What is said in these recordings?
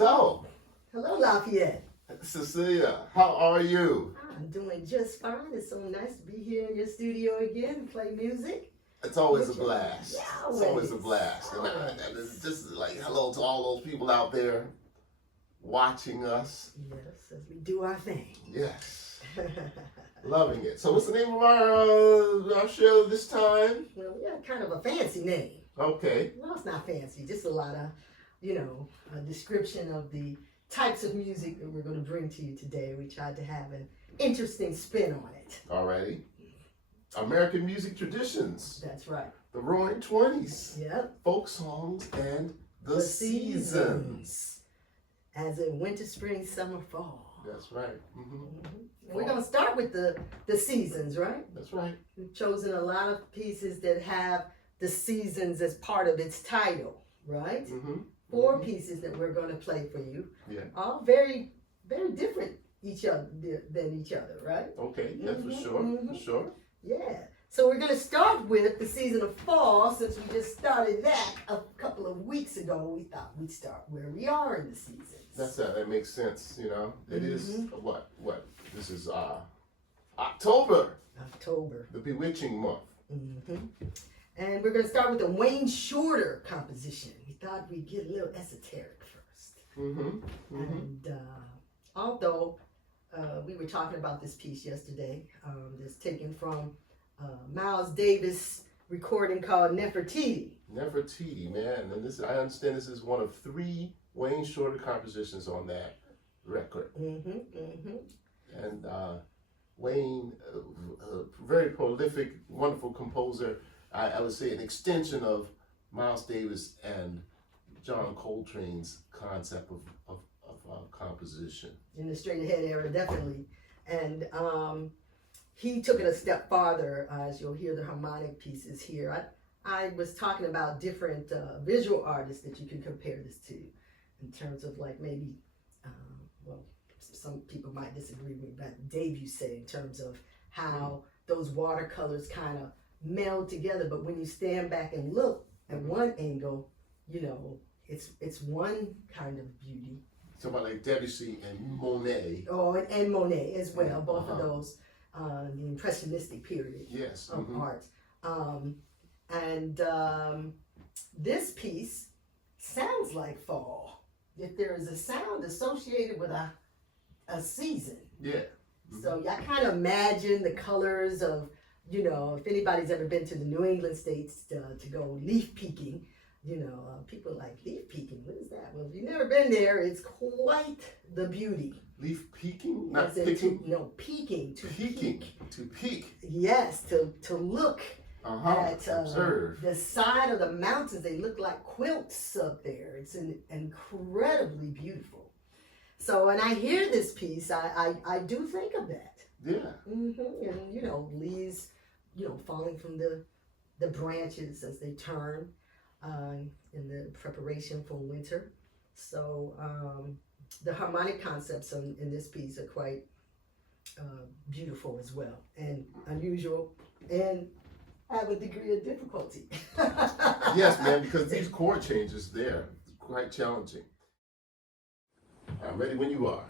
So, Hello, Lafayette. Cecilia, how are you? I'm doing just fine. It's so nice to be here in your studio again and play music. It's always a blast. Yeah, It's always a blast. And it's just like hello to all those people out there watching us. Yes, as we do our thing. Yes. Loving it. So what's the name of our show this time? Well, we got kind of a fancy name. Okay. No, it's not fancy. Just a lot of, a description of the types of music that we're going to bring to you today. We tried to have an interesting spin on it. Alrighty. American music traditions. That's right. The Roaring Twenties. Yep. Folk songs and the seasons. As in winter, spring, summer, fall. That's right. We're going to start with the seasons, right? That's right. We've chosen a lot of pieces that have the seasons as part of its title, right? Four pieces that we're going to play for you. Yeah. All very, very different than each other, right? Okay, that's for sure. For sure. Yeah. So we're going to start with the season of fall. Since we just started that a couple of weeks ago, we thought we'd start where we are in the seasons. That makes sense, It is what? This is October. October. The bewitching month. And we're going to start with a Wayne Shorter composition. We thought we'd get a little esoteric first. And although we were talking about this piece yesterday, that's taken from Miles Davis' recording called Nefertiti. Nefertiti, man. And I understand this is one of 3 Wayne Shorter compositions on that record. And Wayne, very prolific, wonderful composer. I would say an extension of Miles Davis and John Coltrane's concept of composition. In the straight ahead era, definitely. And he took it a step farther, as you'll hear the harmonic pieces here. I was talking about different visual artists that you can compare this to in terms of like maybe, some people might disagree with that Dave you say in terms of how those watercolors kind of meld together, but when you stand back and look at one angle, it's one kind of beauty. So about like Debussy and Monet. Oh, and Monet as well, both of those, the impressionistic period of art. This piece sounds like fall. If there is a sound associated with a season. Yeah. So I kind of imagine the colors of, if anybody's ever been to the New England states to go leaf peeking, people are like, leaf peeking, what is that? Well, if you've never been there, it's quite the beauty. Leaf peeking? Not picking? No, peeking. To peek. Yes, to look at observe. The side of the mountains. They look like quilts up there. It's incredibly beautiful. So when I hear this piece, I do think of that. Yeah. And, leaves, falling from the branches as they turn in the preparation for winter. So the harmonic concepts in this piece are quite beautiful as well and unusual and have a degree of difficulty. Yes, man, because these chord changes there, quite challenging. I'm ready when you are.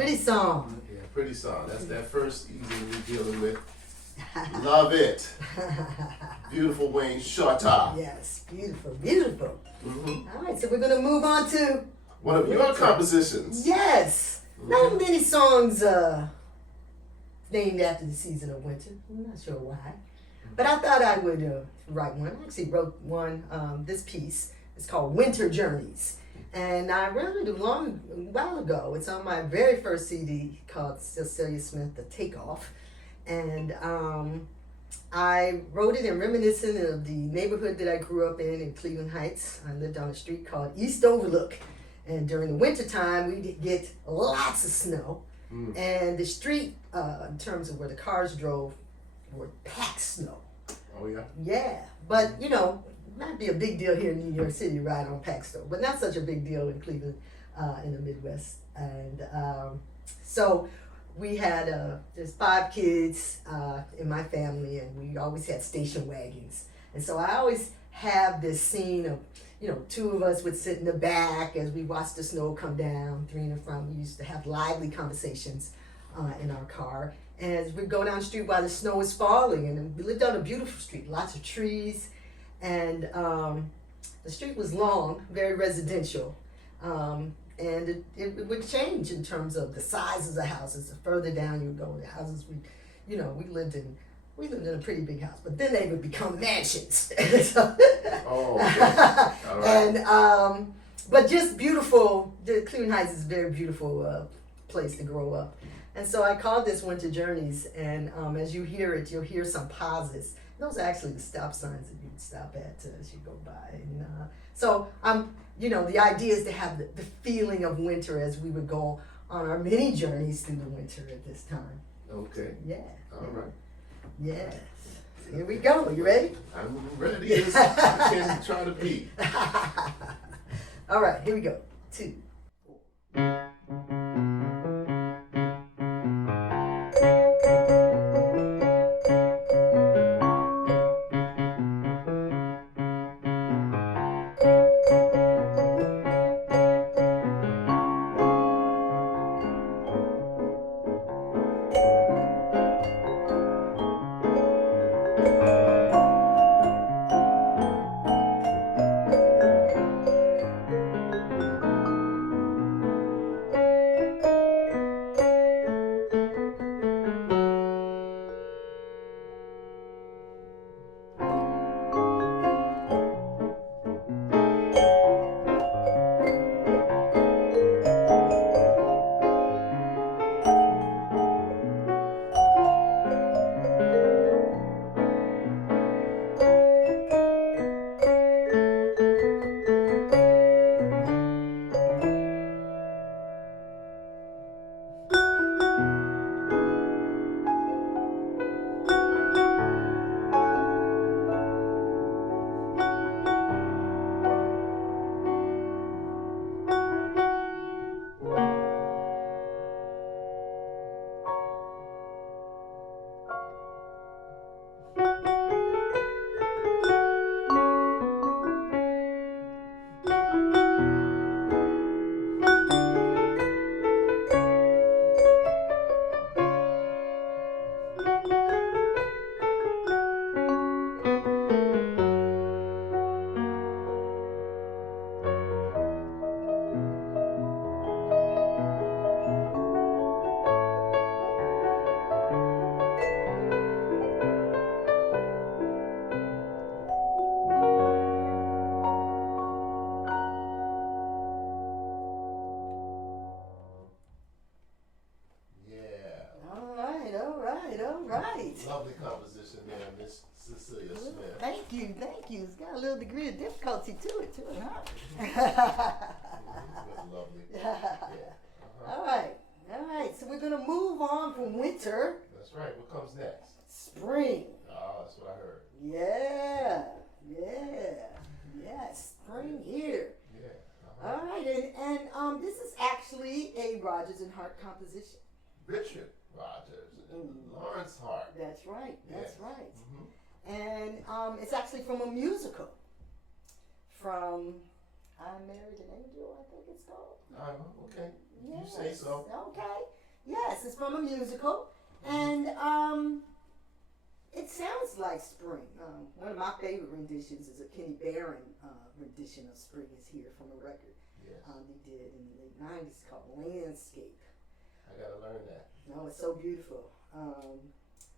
Pretty Song. Yeah, Pretty Song. That's that first evening we're dealing with. Love it. Beautiful Wayne Shorter. Yes, beautiful, beautiful. Mm-hmm. All right, so we're going to move on to one of your compositions. Yes. Mm-hmm. Not many songs named after the season of winter. I'm not sure why. But I thought I would write one. I actually wrote one, this piece. It's called Winter Journeys. And I wrote it a while ago. It's on my very first CD called Cecilia Smith, The Takeoff. And I wrote it in reminiscent of the neighborhood that I grew up in Cleveland Heights. I lived on a street called East Overlook. And during the winter time, we get lots of snow. And the street, in terms of where the cars drove, were packed snow. Oh, yeah? Yeah. But, you know, might be a big deal here in New York City, ride on packed snow. But not such a big deal in Cleveland, in the Midwest. And so we had, there's 5 kids in my family, and we always had station wagons. And so I always have this scene of, you know, 2 of us would sit in the back as we watched the snow come down, 3 in the front. We used to have lively conversations in our car. And as we go down the street while the snow is falling, and we lived on a beautiful street, lots of trees. And the street was long, very residential. And it would change in terms of the sizes of houses. The further down you go, the houses, we lived in a pretty big house, but then they would become mansions. So, oh, okay. All right. And but just beautiful. Cleveland Heights is a very beautiful place to grow up. And so I called this Winter Journeys, and as you hear it, you'll hear some pauses. Those are actually the stop signs that you would stop at as you go by. And so the idea is to have the feeling of winter as we would go on our many journeys through the winter at this time. Okay. Yeah. All right. Yes. So here we go. You ready? I'm ready as I can try to be. All right, here we go. 2. Lovely composition there, Miss Cecilia Smith. Thank you. It's got a little degree of difficulty to it, too, huh? That's lovely. Yeah. All right. So we're gonna move on from winter. That's right. What comes next? Spring. Oh, that's what I heard. Yeah. Spring here. Yeah. All right, and this is actually a Rodgers and Hart composition. Richard Rodgers and Lawrence Hart. That's right. Mm-hmm. And it's actually from a musical from I Married an Angel, I think it's called. Okay. Yes. You say so. Okay. Yes, it's from a musical. And it sounds like spring. One of my favorite renditions is a Kenny Barron rendition of Spring is Here from a record they did in the late 90s called Landscape. I gotta learn that. No, it's so beautiful.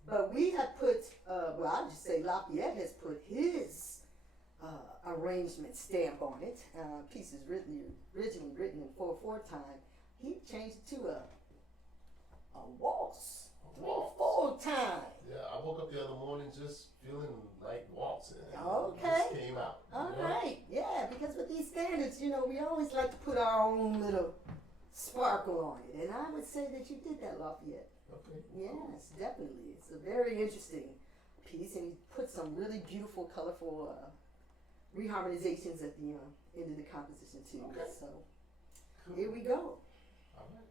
But we have put, well, I'll just say Lafayette has put his arrangement stamp on it. Piece is originally written in 4/4 time. He changed it to a waltz. 3/4 time. Yeah, I woke up the other morning just feeling like waltzing. Okay. It just came out. All right. Yeah, because with these standards, we always like to put our own little sparkle on it. And I would say that you did that, Lafayette. Okay. Yes, definitely. It's a very interesting piece, and he put some really beautiful, colorful reharmonizations at the end of the composition too. Okay. So Cool. here we go. All right.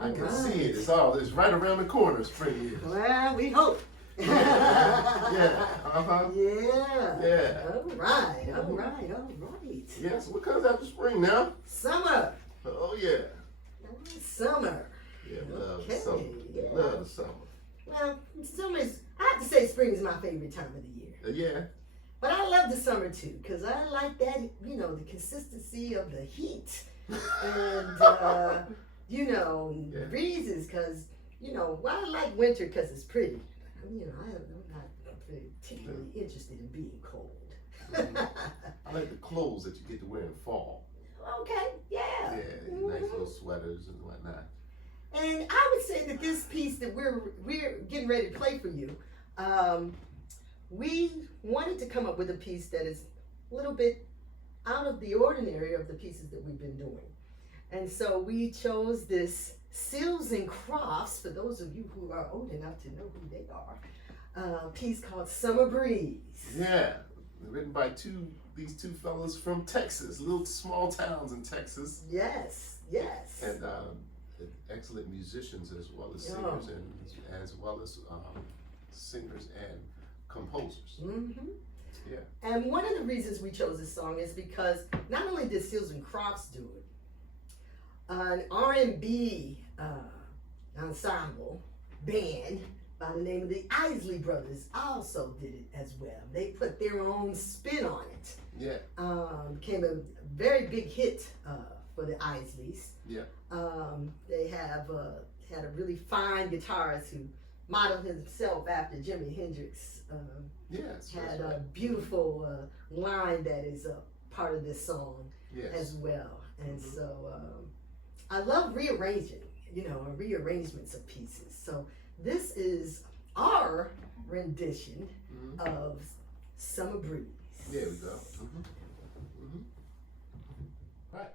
I can see it. It's right around the corner, spring is. Well, we hope. Yeah. Uh-huh. Yeah. Yeah. All right. All right. Yes, what comes after spring now? Summer. Oh, yeah. Summer. Yeah, love Okay, summer. yeah. Love summer. Well, summer is, I have to say spring is my favorite time of the year. Yeah. But I love the summer too, because I like that, the consistency of the heat. And, Yeah. breezes, because, well, I like winter because it's pretty. I'm not particularly interested in being cold. I like the clothes that you get to wear in fall. Okay, yeah. Yeah, nice little sweaters and whatnot. And I would say that this piece that we're getting ready to play for you, we wanted to come up with a piece that is a little bit out of the ordinary of the pieces that we've been doing. And so we chose this Seals and Crofts, for those of you who are old enough to know who they are, piece called Summer Breeze. Yeah, written by these two fellas from Texas, little small towns in Texas. Yes. And excellent musicians as well as singers and as well as singers and composers. Mm-hmm. Yeah. And one of the reasons we chose this song is because not only did Seals and Crofts do it, an R&B ensemble band by the name of the Isley Brothers also did it as well. They put their own spin on it. Yeah. Became a very big hit for the Isleys. Yeah. They have had a really fine guitarist who modeled himself after Jimi Hendrix. Yes. Had a beautiful line that is a part of this song as well. And so I love rearranging, rearrangements of pieces. So this is our rendition of Summer Breeze. There we go. Right.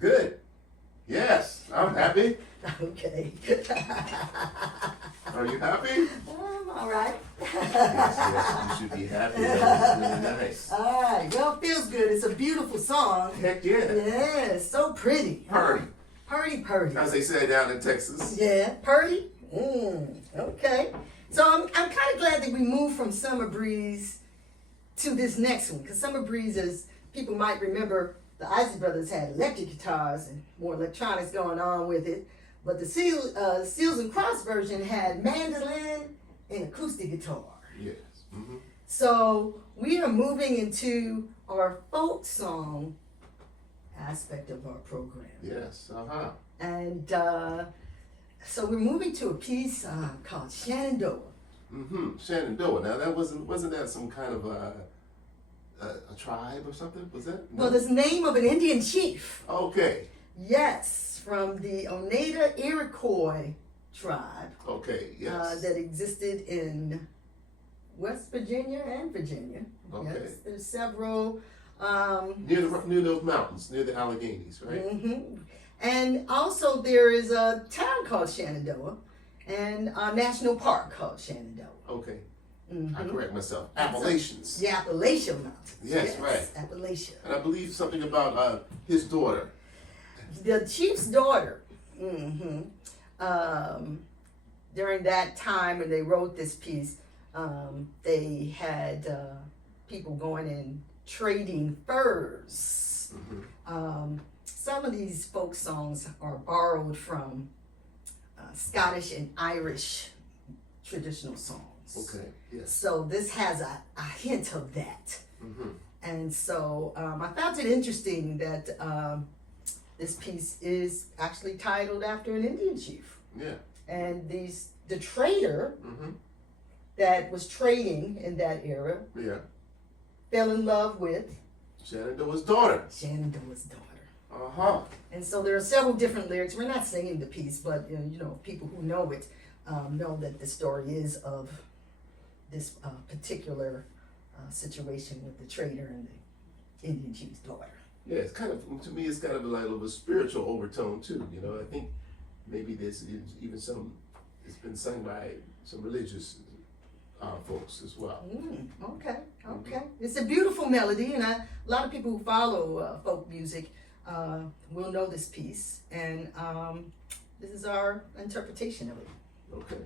Good. Yes, I'm happy. Okay. Are you happy? I'm all right. Yes, you should be happy. That was really nice. All right. Well, it feels good. It's a beautiful song. Heck yeah. Yeah, it's so pretty. Purdy. Purdy. As they say down in Texas. Yeah, purdy. Okay. So I'm kind of glad that we moved from Summer Breeze to this next one, because Summer Breeze, as people might remember, the Isley Brothers had electric guitars and more electronics going on with it. But the Seals and Cross version had mandolin and acoustic guitar. Yes. Mm-hmm. So we are moving into our folk song aspect of our program. Yes. Uh-huh. And so we're moving to a piece called Shenandoah. Mm-hmm. Shenandoah. Now that wasn't that some kind of a tribe or something? Was that? No? Well, it's the name of an Indian chief. Okay. Yes, from the Oneida Iroquois tribe. Okay. Yes. That existed in West Virginia and Virginia. Okay. Yes, there's several. Near those mountains, near the Alleghenies, right? Mm-hmm. And also there is a town called Shenandoah and a national park called Shenandoah. Okay. Mm-hmm. I correct myself. Appalachians. The Appalachian Mountains. Yes, right. Appalachia. And I believe something about his daughter. The chief's daughter. During that time when they wrote this piece, they had people going and trading furs. Mm-hmm. Some of these folk songs are borrowed from Scottish and Irish traditional songs. Okay. Yes. So this has a hint of that. Mm-hmm. And so I found it interesting that this piece is actually titled after an Indian chief. Yeah. And the trader Mm-hmm. that was trading in that era Yeah. fell in love with Shenandoah's daughter. Shenandoah's daughter. Uh-huh. And so there are several different lyrics. We're not singing the piece, but people who know it know that the story is of this particular situation with the trader and the Indian chief's daughter. Yeah, it's kind of, to me, it's kind of like a spiritual overtone too. I think maybe there's even it's been sung by some religious folks as well. Okay. It's a beautiful melody, and a lot of people who follow folk music will know this piece, and this is our interpretation of it. Okay.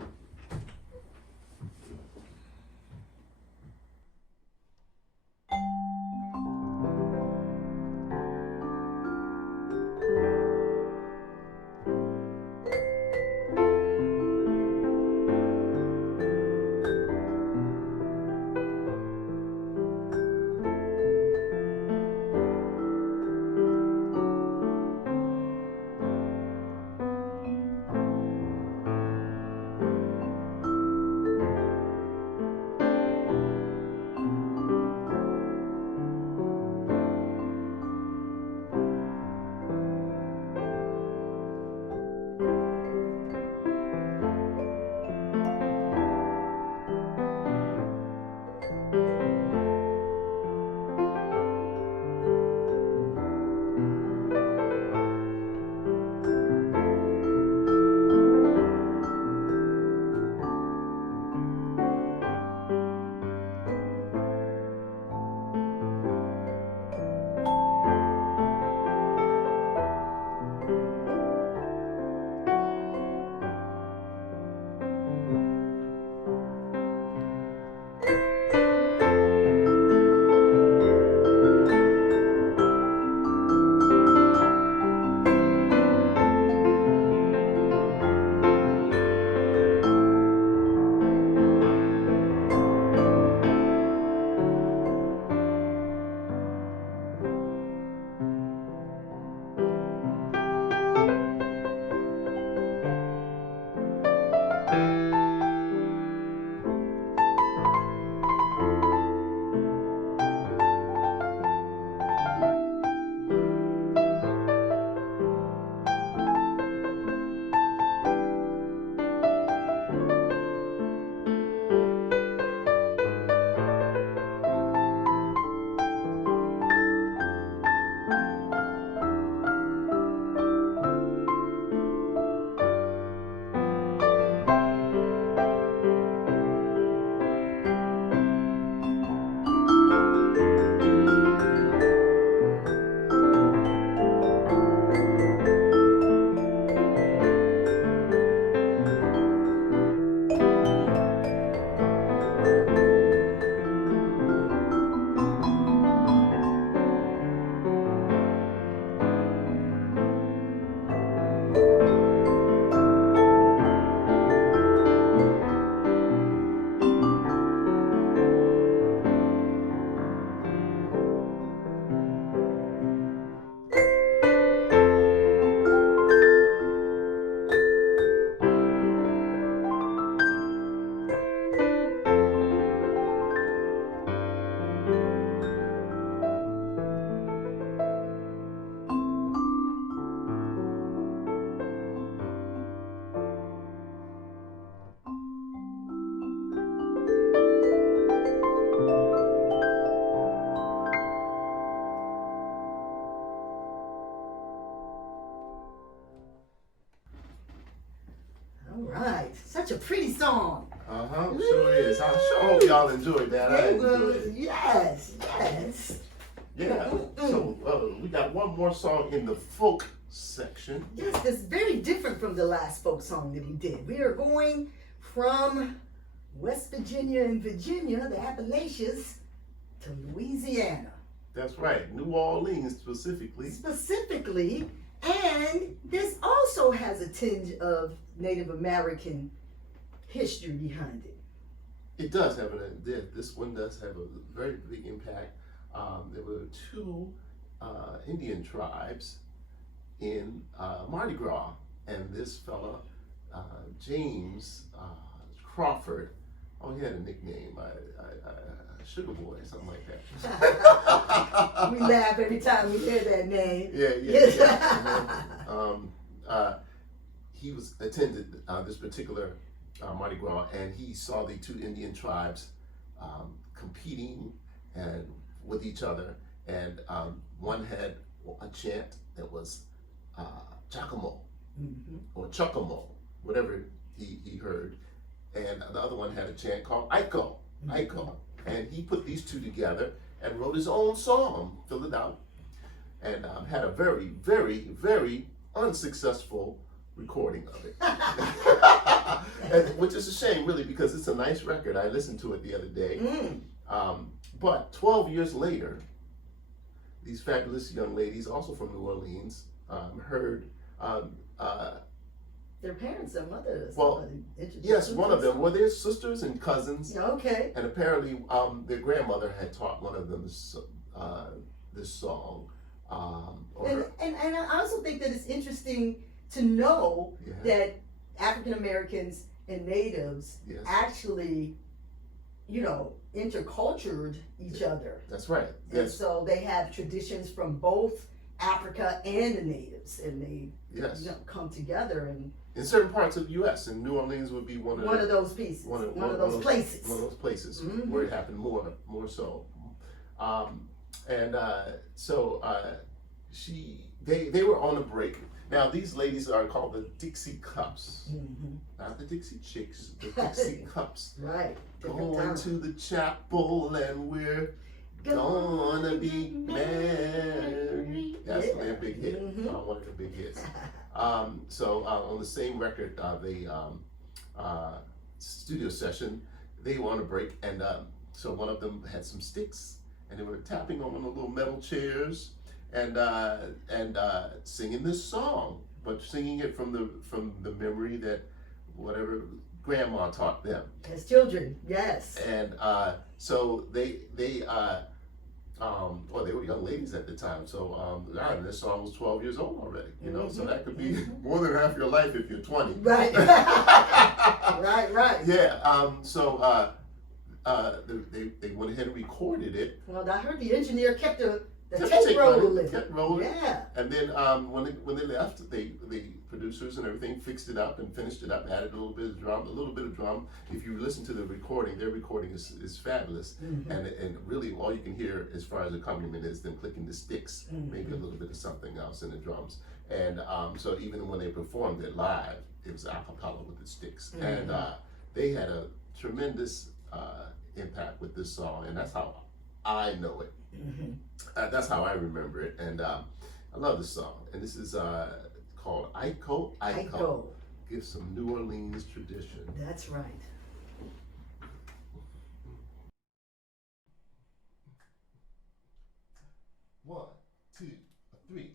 such a pretty song. Sure is. I sure hope y'all enjoyed that. I enjoyed it. Yes. Yeah. So we got one more song in the folk section. Yes, it's very different from the last folk song that we did. We are going from West Virginia and Virginia, the Appalachians, to Louisiana. That's right, New Orleans specifically. And this also has a tinge of Native American history behind it. It does have this one does have a very big impact. There were two Indian tribes in Mardi Gras, and this fella, James Crawford, he had a nickname, Sugar Boy, something like that. We laugh every time we hear that name. Yeah. He was attended this particular Mardi Gras, and he saw the two Indian tribes competing and with each other, and one had a chant that was Chacamo or Chuckamo, whatever he heard, and the other one had a chant called Iko Iko, and he put these two together and wrote his own song, filled it out, and had a very, very, very unsuccessful recording of it. Which is a shame, really, because it's a nice record. I listened to it the other day. But 12 years later, these fabulous young ladies, also from New Orleans, heard their parents and mothers. Well, yes, one of them. Well, they're sisters and cousins. Okay. And apparently, their grandmother had taught one of them this song. And I also think that it's interesting to know that African Americans and natives actually, intercultured each other. That's right. And so they have traditions from both Africa and the natives, and they come together. And in certain parts of the U.S., and New Orleans would be one of those pieces, one of those places where it happened more so. They were on a break. Now these ladies are called the Dixie Cups, not the Dixie Chicks, the Dixie Cups. Right. Going to the chapel and we're gonna be married. That's their big hit. One of the big hits. So on the same record, the studio session, they were on a break, and so one of them had some sticks, and they were tapping on one of the little metal chairs, and singing this song, but singing it from the memory that whatever grandma taught them as children. Yes. And so they were young ladies at the time, so this song was 12 years old already, so that could be more than half your life if you're 20. Right. Right. Yeah. They went ahead and recorded it. Well, I heard the engineer kept the tape rolling. Kept rolling. Yeah. And then when they left, the producers and everything fixed it up and finished it up, added a little bit of drum. If you listen to the recording, their recording is fabulous. And really all you can hear as far as accompaniment is them clicking the sticks, maybe a little bit of something else in the drums. And so even when they performed it live, it was a cappella with the sticks. And they had a tremendous impact with this song, and that's how I know it. That's how I remember it, and I love this song. And this is called Iko Iko. Gives some New Orleans tradition. That's right. One, two, three.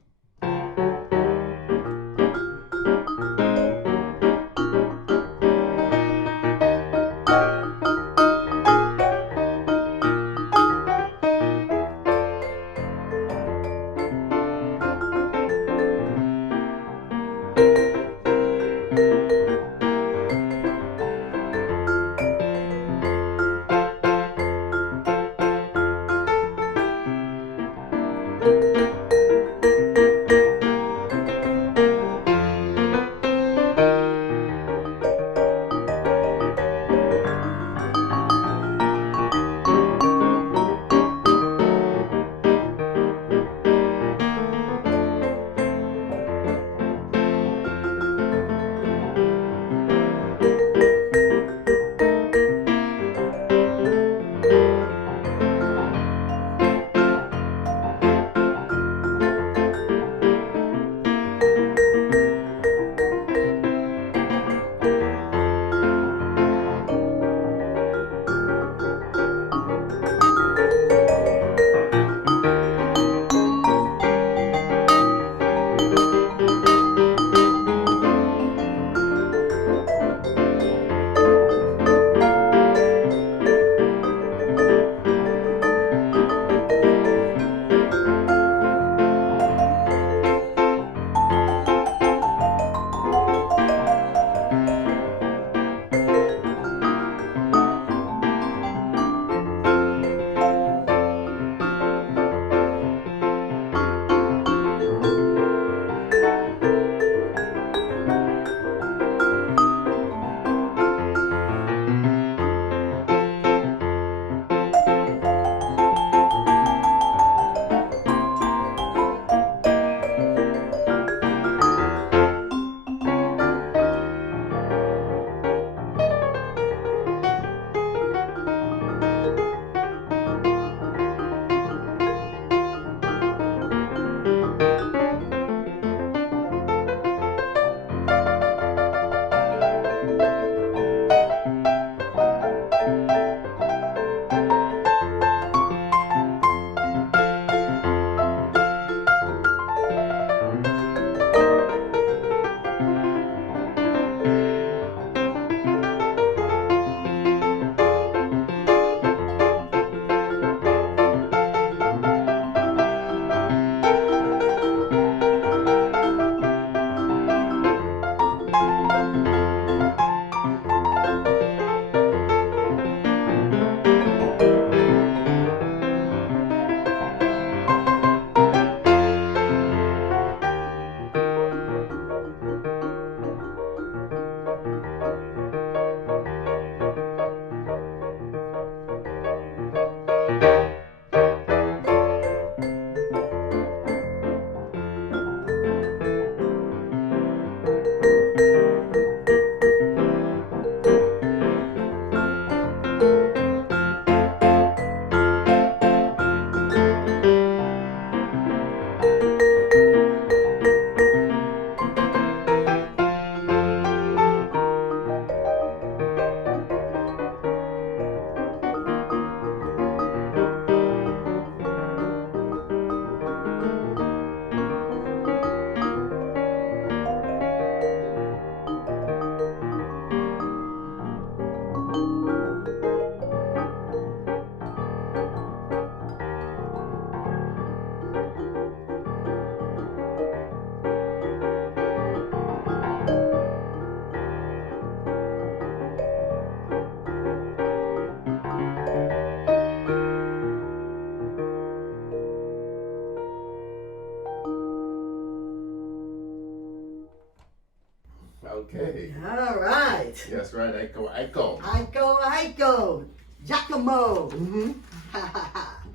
Okay. All right. That's right, Iko Iko. Iko Iko. Giacomo. Mm-hmm.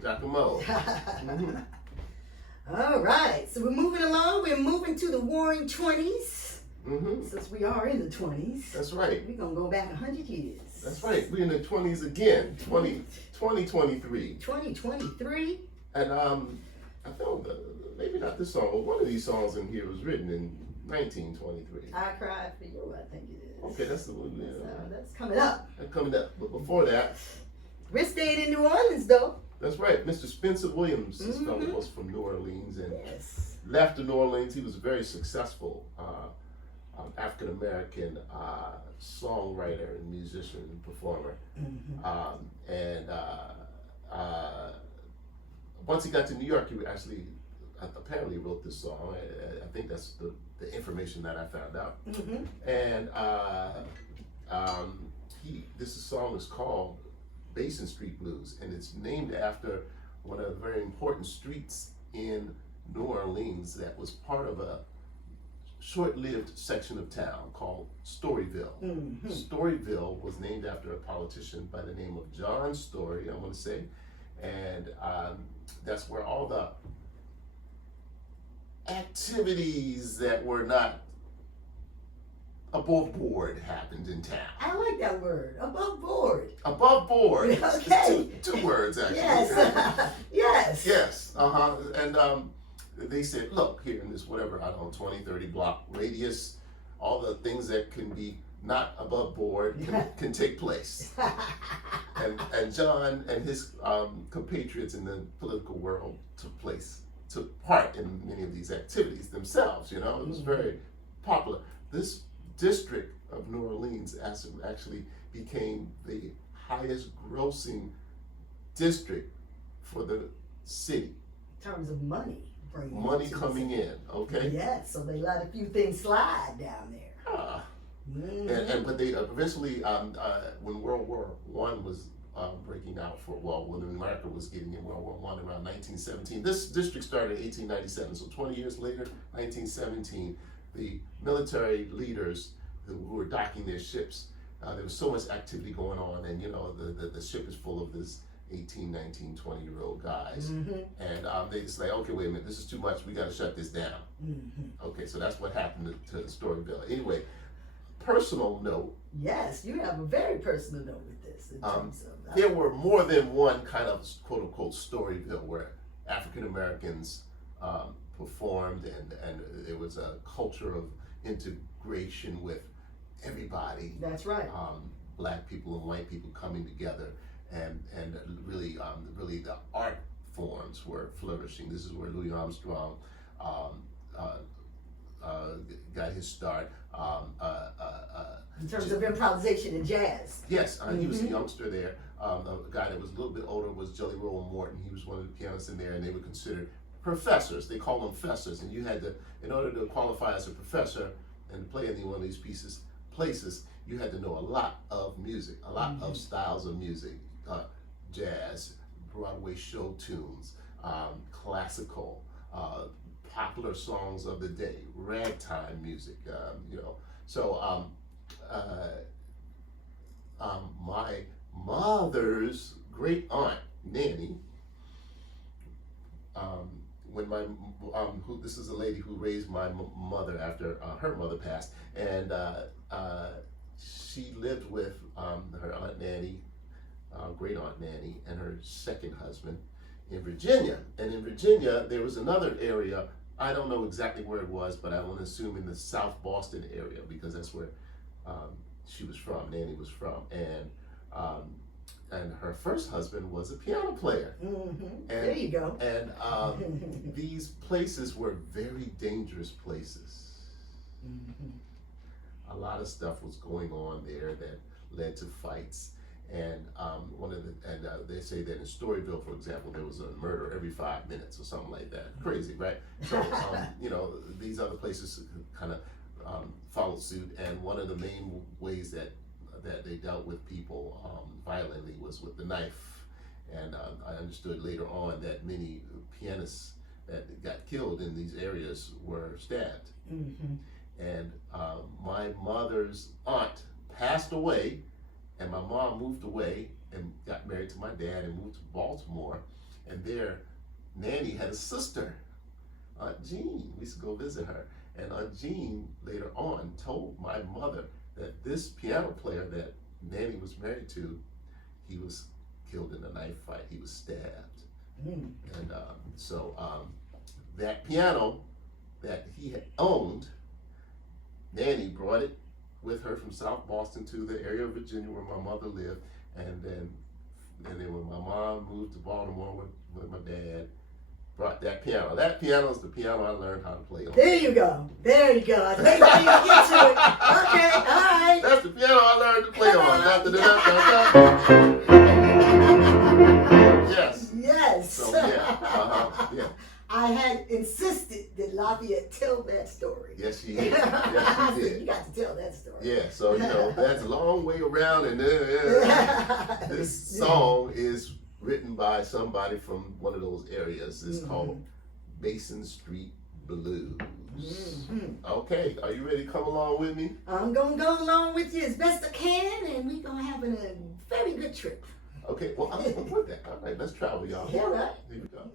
Giacomo. Mm-hmm. All right. So we're moving along. We're moving to the Warring 20s. Mm-hmm. Since we are in the 20s. That's right. We're going to go back 100 years. That's right. We're in the 20s again. 2023. 2023. And I found maybe not this song, but one of these songs in here was written in 1923. I Cried for You, I think it is. Okay, that's the one. That's coming up. That's coming up. But before that, We're staying in New Orleans, though. that's right. Mr. Spencer Williams, this Mm-hmm. fellow was from New Orleans and Yes. left New Orleans. He was a very successful African American songwriter and musician and performer. Mm-hmm. And once he got to New York, he actually apparently wrote this song. I think that's the information that I found out. Mm-hmm. And this song is called Basin Street Blues, and it's named after one of the very important streets in New Orleans that was part of a short-lived section of town called Storyville. Mm-hmm. Storyville was named after a politician by the name of John Story, I want to say, and that's where all the activities that were not above board happened in town. I like that word, above board. Above board. Okay. It's two words, actually. Yes. Yes. Yes. And they said, look, here in this whatever, I don't know, 20, 30 block radius, all the things that can be not above board can take place. And John and his compatriots in the political world took part in many of these activities themselves. You know, it was very popular. This district of New Orleans actually became the highest grossing district for the city. In terms of money. Money coming in, okay? Yes, so they let a few things slide down there. But they eventually, when World War I was breaking out when America was getting in World War I around 1917, this district started in 1897, so 20 years later, 1917, the military leaders who were docking their ships, there was so much activity going on, and you know, the ship is full of this 18, 19, 20-year-old guys. And they say, okay, wait a minute, this is too much, we got to shut this down. Okay, so that's what happened to Storyville. Anyway, personal note. Yes, you have a very personal note with this. In terms of, there were more than one kind of quote-unquote Storyville where African Americans performed, and there was a culture of integration with everybody. That's right. Black people and white people coming together. And really the art forms were flourishing. This is where Louis Armstrong got his start. In terms of improvisation and jazz. Yes, he was a youngster there. A guy that was a little bit older was Jelly Roll Morton. He was one of the pianists in there, and they were considered professors. They call them fessors, and you had to, in order to qualify as a professor and play in one of these places, you had to know a lot of music, a lot of styles of music. Jazz, Broadway show tunes, classical, popular songs of the day, ragtime music, you know. So my mother's great aunt, Nanny, when this is a lady who raised my mother after her mother passed, and she lived with her Aunt Nanny, great Aunt Nanny, and her second husband in Virginia. And in Virginia, there was another area, I don't know exactly where it was, but I want to assume in the South Boston area, because that's where she was from, Nanny was from. And her first husband was a piano player. And, there you go. And these places were very dangerous places. A lot of stuff was going on there that led to fights. And they say that in Storyville, for example, there was a murder every 5 minutes or something like that. Crazy, right? So, you know, these other places kind of followed suit. And one of the main ways that they dealt with people violently was with the knife. And I understood later on that many pianists that got killed in these areas were stabbed. And my mother's aunt passed away, and my mom moved away and got married to my dad and moved to Baltimore. And there, Nanny had a sister, Aunt Jean. We used to go visit her. And Aunt Jean later on told my mother that this piano player that Nanny was married to, he was killed in a knife fight. He was stabbed. And so that piano that he had owned, Nanny brought it with her from South Boston to the area of Virginia where my mother lived. And then when my mom moved to Baltimore with my dad, brought that piano. That piano is the piano I learned how to play on. There you go. There you go. I think I need to get to it. Okay, all right. That's the piano I learned to play on. Yes. Yes. So yeah. Yeah. I had insisted that Lafayette tell that story. Yes, she did. I Yes, she said, did. you got to tell that story. Yeah, so that's a long way around, and this song is written by somebody from one of those areas. It's called Basin Street Blues. Okay, are you ready to come along with me? I'm going to go along with you as best I can, and we're going to have a very good trip. Okay, well, I'm going to put that. All right, let's travel, y'all. Yeah, right. Here we go.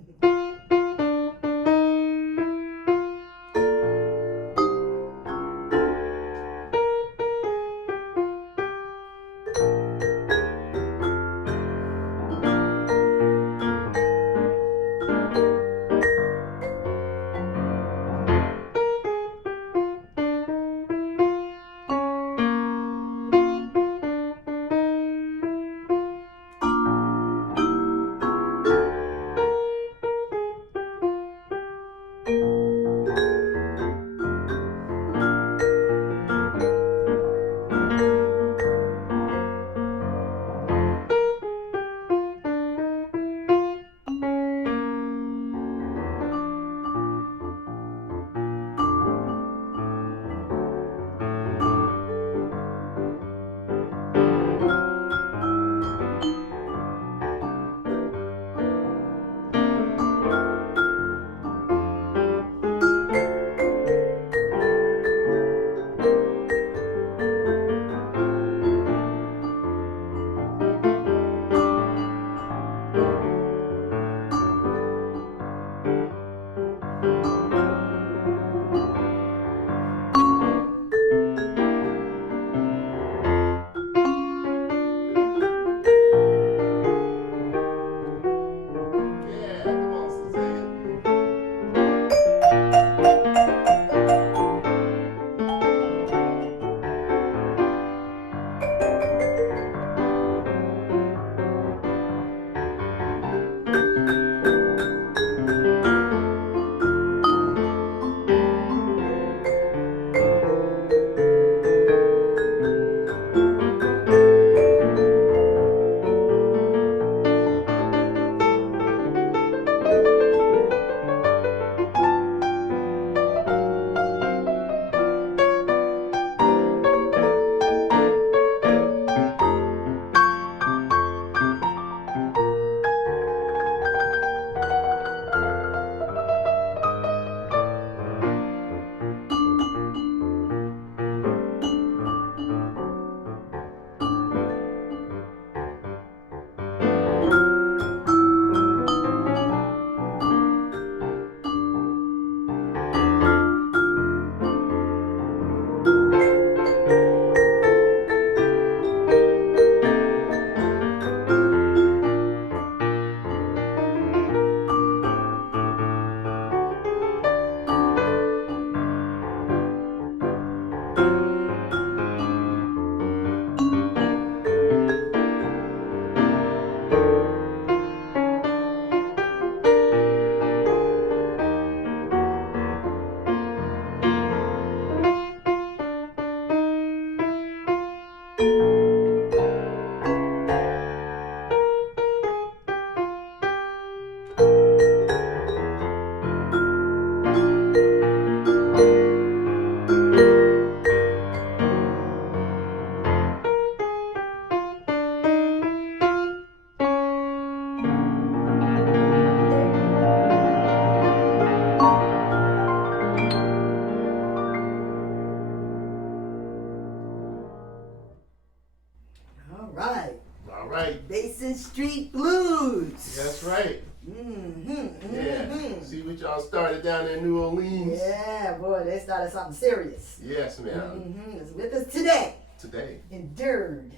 what y'all started down there in New Orleans. Yeah, boy, they started something serious. Yes, ma'am. Mm-hmm. It's with us today. Today. Endured.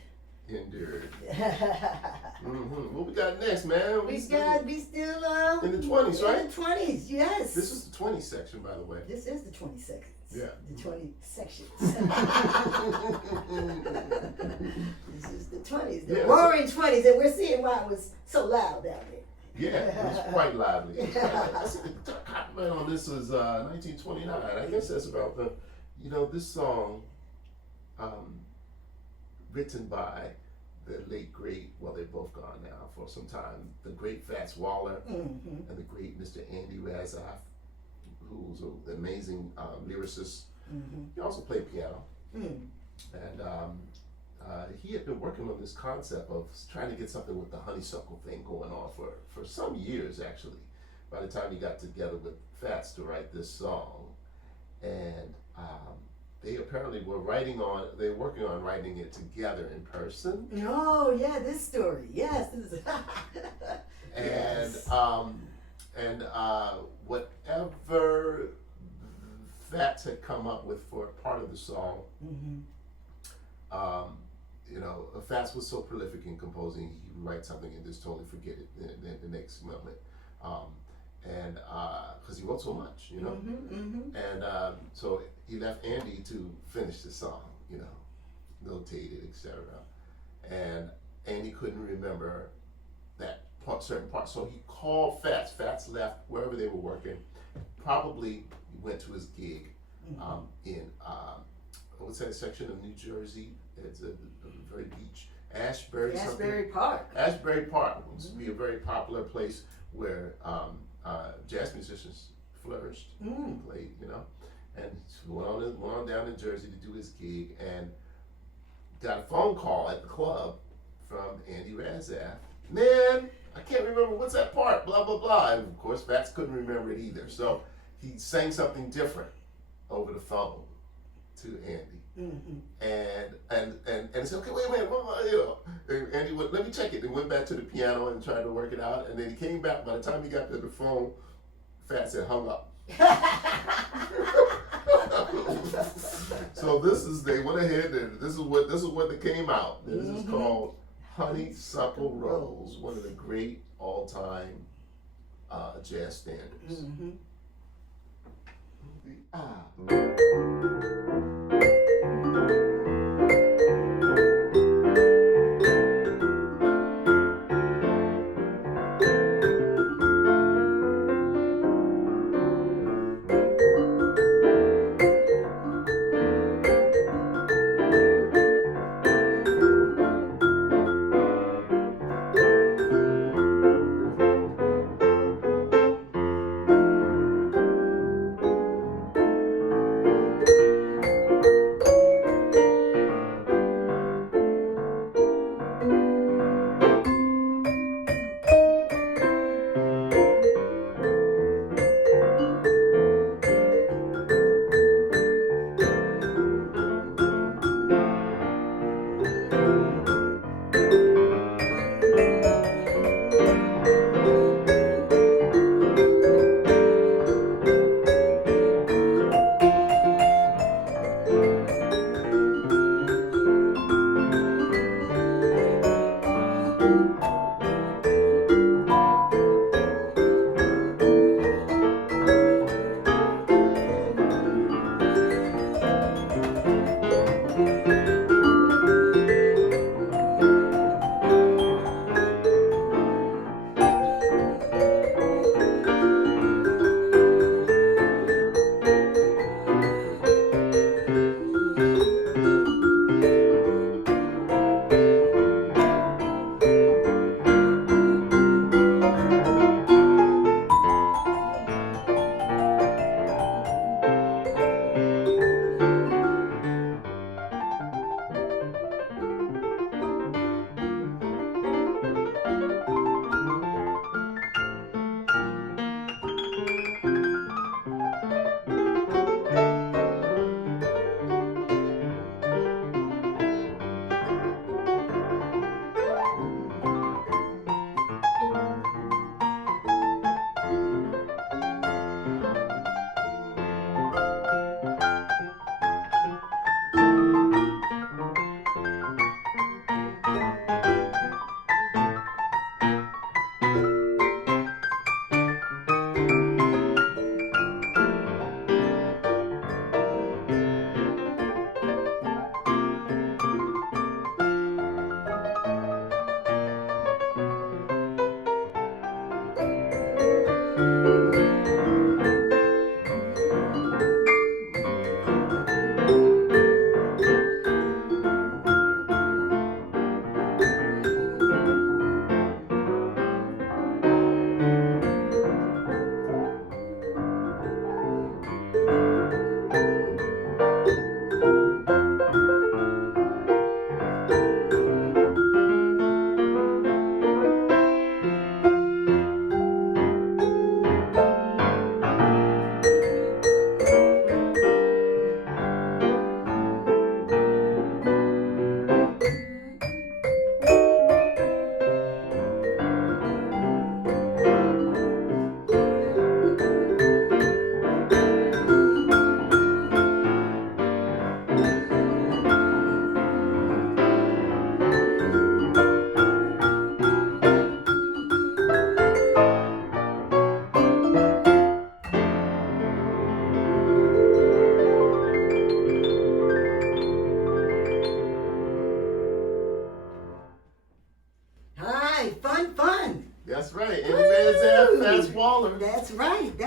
What we got next, man? We still in the 20s, right? In the 20s, yes. This is the 20 section, by the way. This is the 20 seconds. Yeah. The 20 sections. This is the 20s, the roaring 20s, and we're seeing why it was so loud down there. Yeah, it was quite lively. The copyright on this is 1929. I guess that's about this song, written by the late great, well, they're both gone now for some time, the great Fats Waller and the great Mr. Andy Razaf, who's an amazing lyricist. He also played piano. And he had been working on this concept of trying to get something with the honeysuckle thing going on for some years, actually, by the time he got together with Fats to write this song. And they apparently were working on writing it together in person. Oh, yeah, this story. Yes. This is and whatever Fats had come up with for a part of the song, Fats was so prolific in composing, he would write something and just totally forget it the next moment. Because he wrote so much, And so he left Andy to finish the song, notate it, etc. And Andy couldn't remember that certain part, so he called Fats. Fats left wherever they were working. Probably went to his gig in what's that section of New Jersey? It's a very beach. Asbury Park. Asbury Park used to be a very popular place where jazz musicians flourished and played, And he went on down to Jersey to do his gig and got a phone call at the club from Andy Razaf. Man, I can't remember what's that part, blah, blah, blah. And of course, Fats couldn't remember it either. So he sang something different over the phone to Andy. And said, okay, wait a minute, and Andy went, let me check it. And went back to the piano and tried to work it out. And then he came back. By the time he got to the phone, Fats had hung up. So they went ahead and this is what they came out. This is called Honeysuckle Rose, one of the great all-time jazz standards.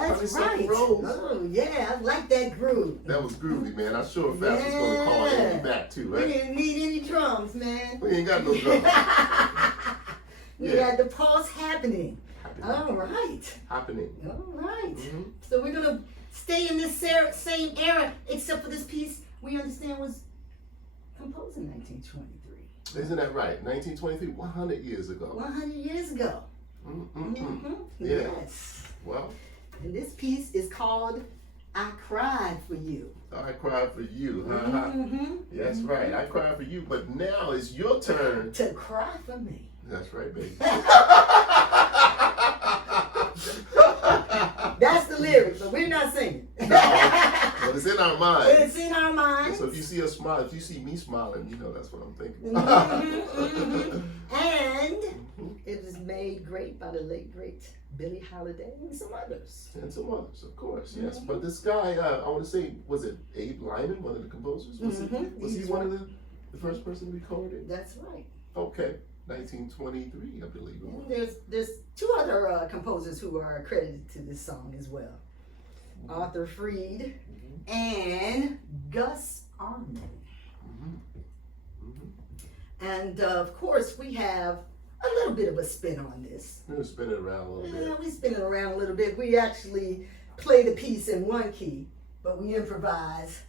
That's Honeysuckle right. Rose. Oh, yeah, I like that groove. That was groovy, man. I'm sure Fast is going to call Andy back too, We right? didn't need any drums, man. We ain't got no drums. We Yeah. had the pulse happening. All right. Happening. All right. Mm-hmm. So we're going to stay in this same era, except for this piece we understand was composed in 1923. Isn't that right? 1923, 100 years ago. 100 years ago. Mm-hmm. Yeah. Yeah. Yes. Well, And this piece is called I Cried for You. I cried for you. Mm-hmm. That's right. I cried for you. But now it's your turn. To cry for me. That's right, baby. That's the lyrics, but we're not singing. But it's in our mind. It's in our minds. So if you see us smile, if you see me smiling, you know that's what I'm thinking. And it was made great by the late, great Billie Holiday and some others. And some others, of course, yes. But this guy, I want to say, was it Abe Lyman, one of the composers? Was he one of the first person to record it? That's right. Okay, 1923, I believe it was. And there's two other composers who are credited to this song as well. Arthur Freed and Gus Arman. And of course, we have a little bit of a spin on this. We're going to spin it around a little bit. Yeah, we spin it around a little bit. We actually play the piece in one key, but we improvise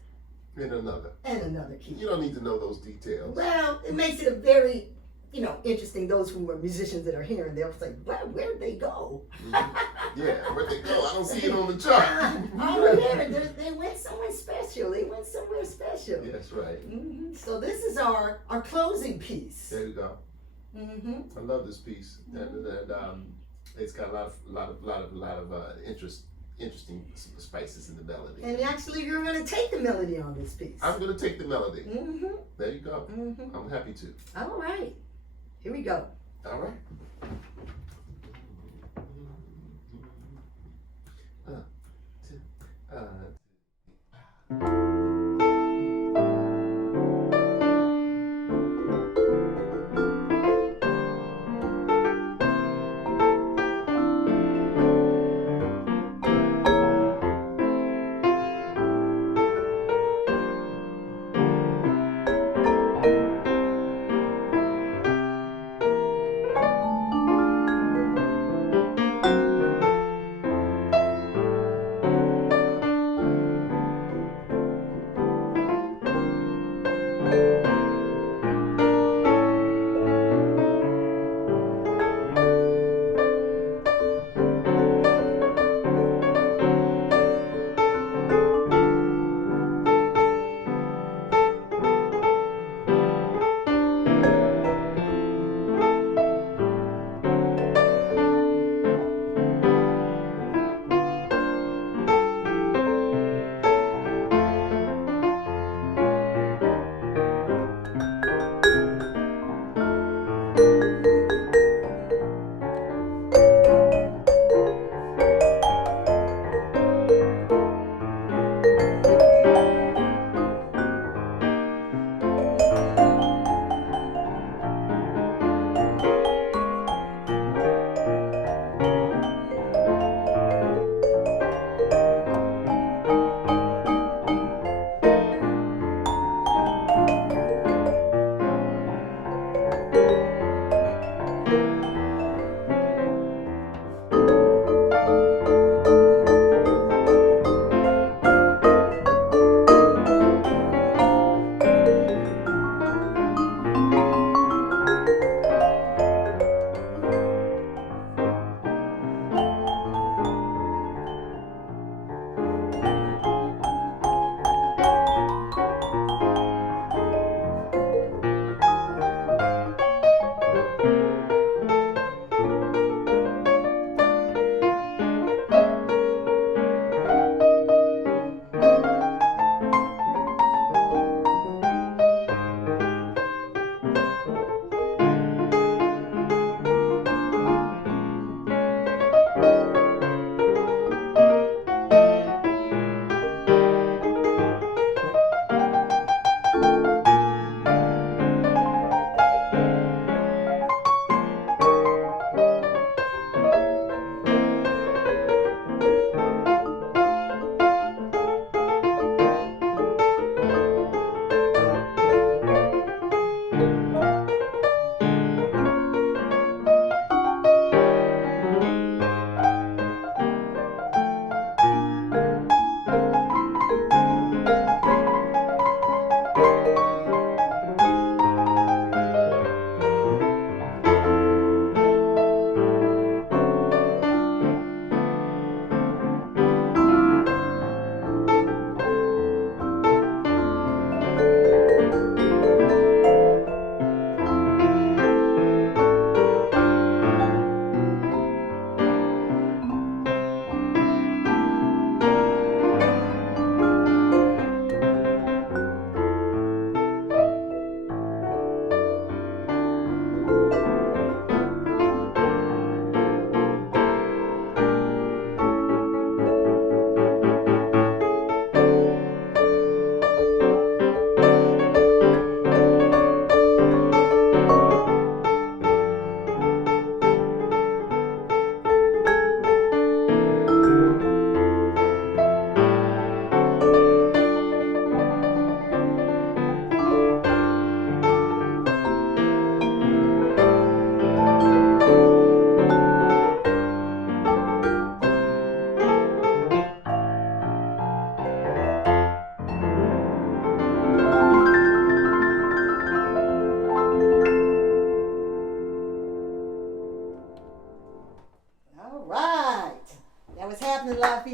In another. in another key. You don't need to know those details. Well, it makes it a very, interesting. Those who are musicians that are hearing, they'll say, well, where'd they go? Yeah, where'd they go? I don't see it on the chart. Oh, yeah, they went somewhere special. That's right. So this is our closing piece. There you go. I love this piece, and it's got a lot of interesting spices in the melody. And actually, you're going to take the melody on this piece. I'm going to take the melody. There you go. I'm happy to. All right. Here we go. All right.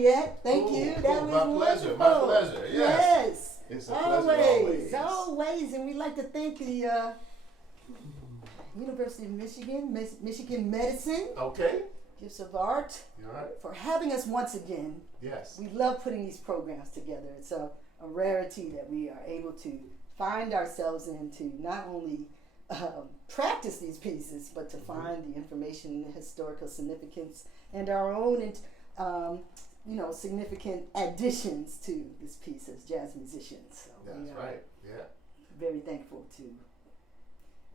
Lafayette. Thank you. That was my pleasure. wonderful. My pleasure. Yes. Yes. It's a pleasure Always. And we'd like to thank the University of Michigan, Michigan Medicine. Okay. Gifts of Art. All right. For having us once again. Yes. We love putting these programs together. It's a rarity that we are able to find ourselves in to not only practice these pieces, but to find the information, the historical significance, and our own, significant additions to this piece as jazz musicians. So that's right. Yeah. Very thankful to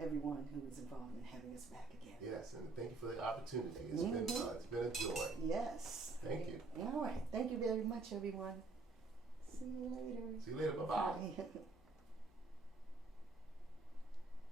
everyone who was involved in having us back again. Yes, and thank you for the opportunity. It's been a joy. Yes. Thank you. All right. Thank you very much, everyone. See you later. See you later. Bye-bye. Bye.